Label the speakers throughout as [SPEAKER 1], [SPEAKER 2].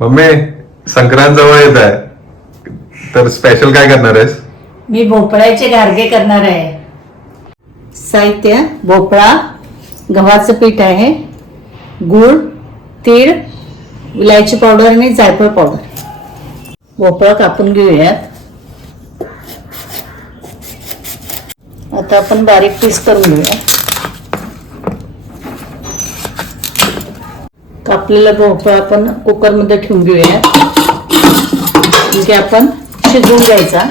[SPEAKER 1] Mummy Sankrant जवळ येत आहे. तर स्पेशल काय करणार आहेस?
[SPEAKER 2] मी भोपळ्याचे गारगे करणार आहे. साहित्य भोपळा गव्हाचं पीठ आहे गूळ तीळ इलायची पावडर आणि जायफळ पावडर भोपळा कापून घेऊयात. आता आपण बारीक पीस करून घेऊया आपल्याला भोपळा आपण कुकरमध्ये ठेवून घेऊया. म्हणजे आपण शिजवून घ्यायचा.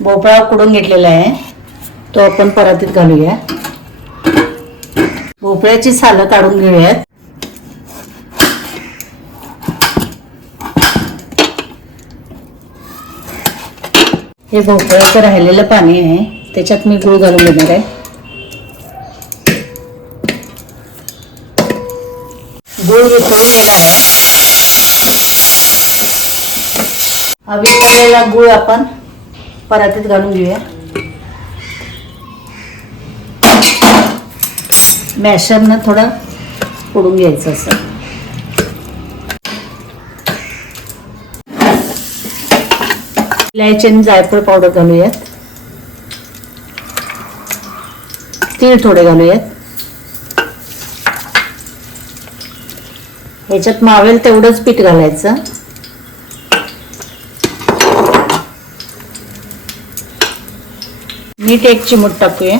[SPEAKER 2] भोपळा कुडून घेतलेला आहे. तो आपण परातीत घालूया. भोपळ्याची सालं काढून घेऊयात. हे भोपळ्याचं राहिलेलं पाणी आहे. त्याच्यात मी गुळ घालून घेणार आहे. गुळ वितळून घेणार आहे हा वितळलेला गुळ आपण परातीत घालून घेऊया. मॅशरनं थोडं फोडून घ्यायचं असं. इलायची आणि जायफळ पावडर घालूयात. तीळ थोडे घालूयात. ह्याच्यात मावेल तेवढंच पीठ घालायचं. मीठ एक चिमूट टाकूया.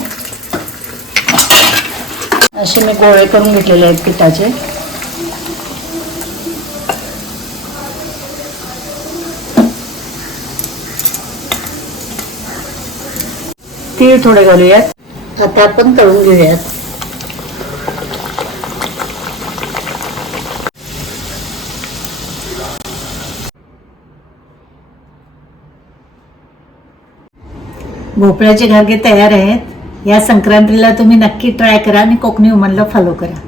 [SPEAKER 2] असे मी गोळे करून घेतलेले आहेत पिठाचे. तीळ थोडे घालूयात. आता आपण तळून घेऊयात. भोपळ्याचे घारगे तयार आहेत. या संक्रांतीला तुम्ही नक्की ट्राय करा आणि कोकणी उमनला फॉलो करा.